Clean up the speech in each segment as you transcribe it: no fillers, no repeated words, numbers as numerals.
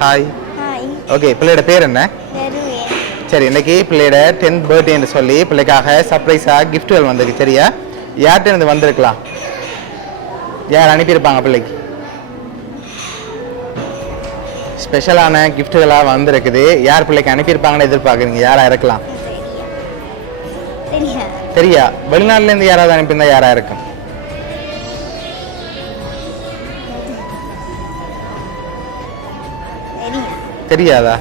Hi. Hi. Okay, பிள்ளையோட பேர் என்ன? தருவேன். சரி, இன்னைக்கு பிள்ளையோட 10th பர்த்டேன்னு சொல்லி பிள்ளைக்காக சர்ப்ரைஸாக கிஃப்ட்டுகள் வந்திருக்கு. சரியா? யார்கிட்ட இருந்து வந்திருக்கலாம்? யார் அனுப்பியிருப்பாங்க பிள்ளைக்கு? ஸ்பெஷலான கிஃப்ட்டுகளாக வந்திருக்குது. யார் பிள்ளைக்கு அனுப்பியிருப்பாங்கன்னு எதிர்பார்க்குறீங்க? யாராக இருக்கலாம்? தெரியா? வெளிநாட்டிலேருந்து யாராவது அனுப்பியிருந்தா யாராக இருக்கும்? தெரியாதா?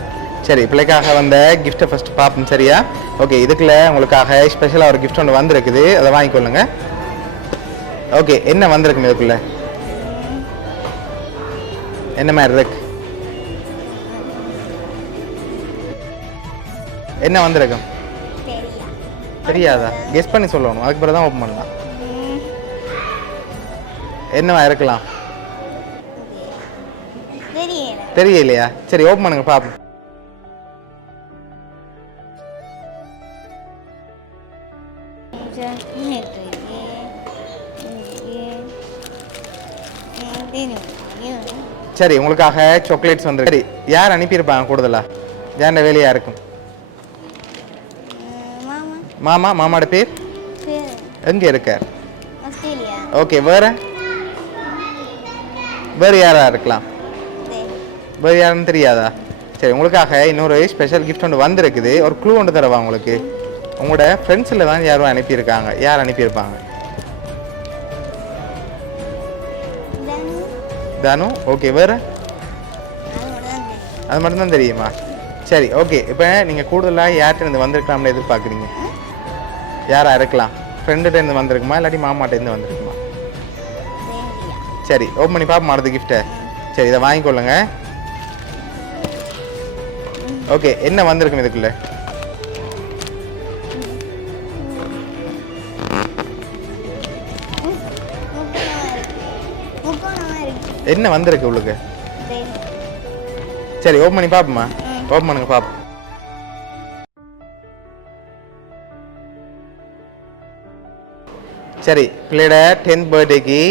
சரி, பிள்ளைக்காக வந்த கிஃப்ட்டை ஃபஸ்ட்டு பார்ப்போம். சரியா? ஓகே, இதுக்குள்ள உங்களுக்காக ஸ்பெஷலாக ஒரு கிஃப்ட் ஒன்று வந்திருக்குது. அதை வாங்கிக்கொள்ளுங்க. ஓகே, என்ன வந்திருக்குங்க இதுக்குள்ள? என்ன மாதிரி இருக்கு? என்ன வந்திருக்கும்? தெரியாதா? கெஸ் பண்ணி சொல்லணும். அதுக்கு பிறகு தான் ஓப்பன் பண்ணலாம். என்னவா இருக்கலாம்? தெரியலையா? சரி, ஓப்பன் பண்ணுங்க பாப்போம். சரி, உங்களுக்காக சாக்லேட்ஸ் வந்து. சரி, யார் அனுப்பியிருப்பாங்க கூடுதலா? யாருடைய வேலையா இருக்கும்? மாமா. மாமாவோட பேர் எங்க இருக்கார்? ஓகே, வேற யாரா இருக்கலாம்? வேறு யாருன்னு தெரியாதா? சரி, உங்களுக்காக இன்னொரு ஸ்பெஷல் கிஃப்ட் ஒன்று வந்திருக்குது. ஒரு க்ளூ ஒன்று தரவா உங்களுக்கு. உங்களோட ஃப்ரெண்ட்ஸில் தான் யாரும் அனுப்பியிருக்காங்க. யார் அனுப்பியிருப்பாங்க? தானு. ஓகே, வேறு? அது மட்டும்தான் தெரியுமா? சரி, ஓகே. இப்போ நீங்கள் கூடுதலாக யார்கிட்ட இருந்து வந்திருக்கலாம்னு எதிர்பார்க்குறீங்க? யாராக இருக்கலாம்? ஃப்ரெண்டுகிட்ட இருந்து வந்திருக்குமா இல்லாட்டி மாமாட்டேருந்து வந்திருக்குமா? சரி, ஓப்பன் பண்ணி பார்ப்போம் அடுத்த கிஃப்ட்டை. சரி, இதை வாங்கிக்கொள்ளுங்க. ஓகே, என்ன வந்திருக்கும் இதுக்குள்ள? என்ன வந்திருக்கு உங்களுக்கு? சரி, ஓப்பன் பண்ணி பாப்போமா? ஓப்பன் பண்ணுங்க பாப்போம். சரி, பிள்ளையோட 10th பர்த்டேக்கு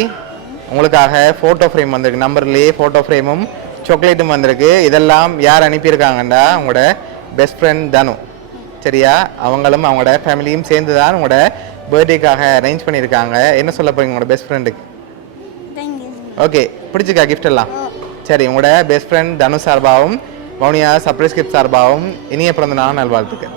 உங்களுக்காக ஃபோட்டோ ஃப்ரேம் வந்திருக்கு. நம்பர்லேயே ஃபோட்டோ ஃப்ரேமும் சாக்லேட்டும் வந்திருக்கு. இதெல்லாம் யார் அனுப்பியிருக்காங்கண்டா உங்களோட பெஸ்ட் ஃப்ரெண்ட் தனு. சரியா? அவங்களும் அவங்களோட ஃபேமிலியும் சேர்ந்து தான் உங்களோட பர்த்டேக்காக அரேஞ்ச் பண்ணியிருக்காங்க. என்ன சொல்ல போறீங்க உங்களோட பெஸ்ட் ஃப்ரெண்டுக்கு? ஓகே, பிடிச்சிக்கா கிஃப்ட் எல்லாம்? சரி, உங்களோட பெஸ்ட் ஃப்ரெண்ட் தனு சார்பாகவும் வவுனியா சர்ப்ரைஸ் கிஃப்ட் சார்பாகவும் இனிய பிறந்த நாள் நல்வாழ்த்துக்கள்.